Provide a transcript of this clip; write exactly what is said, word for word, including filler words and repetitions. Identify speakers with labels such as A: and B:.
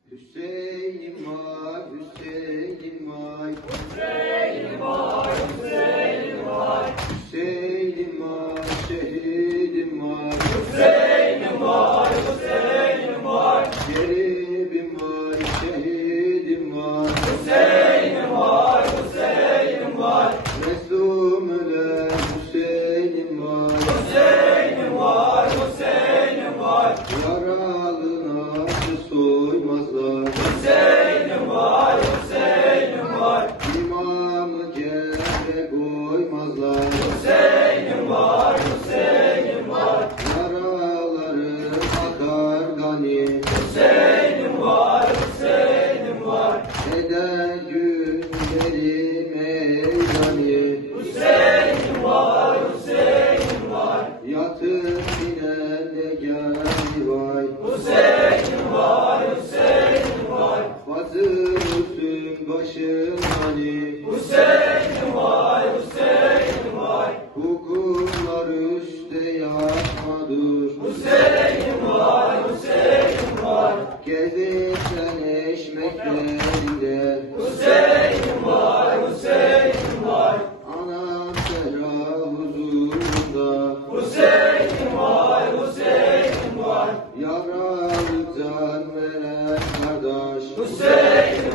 A: Hüseyin'im var, Hüseyin'im var.
B: Hüseyin'im var, Hüseyin'im var.
A: Hüseyin'im var, şehidim var.
B: Hüseyin'im var, Hüseyin'im var.
A: Şerifim var, şehidim var.
B: Hüseyin'im var, Hüseyin'im var.
A: Resulü'ne Hüseyin'im var.
B: Hüseyin'im var, Hüseyin'im var.
A: Yaralına soymazlar.
B: Hüseyin'im var, Hüseyin'im var.
A: İmamı cehre koymazlar.
B: Hüseyin'im var, Hüseyin'im var.
A: Yaraları akar gani.
B: Hüseyin'im var, Hüseyin'im var.
A: Eder günleri meydani.
B: Hüseyin'im var, Hüseyin'im var.
A: Yatıp inen de gani vay.
B: Hüseyin'im var, Hüseyin'im var.
A: Hazır mısın başın hani?
B: Hüseyin'im var, Hüseyin'im var.
A: Hukumlar üstte yatmadır.
B: Hüseyin'im var, Hüseyin'im var.
A: Gezirsen eşmeklerinde.
B: Hüseyin'im var, Hüseyin'im var.
A: Anam ferah huzurunda.
B: Hüseyin'im var, Hüseyin'im var.
A: Yaralı can veren kardeş.
B: Hüseyin'im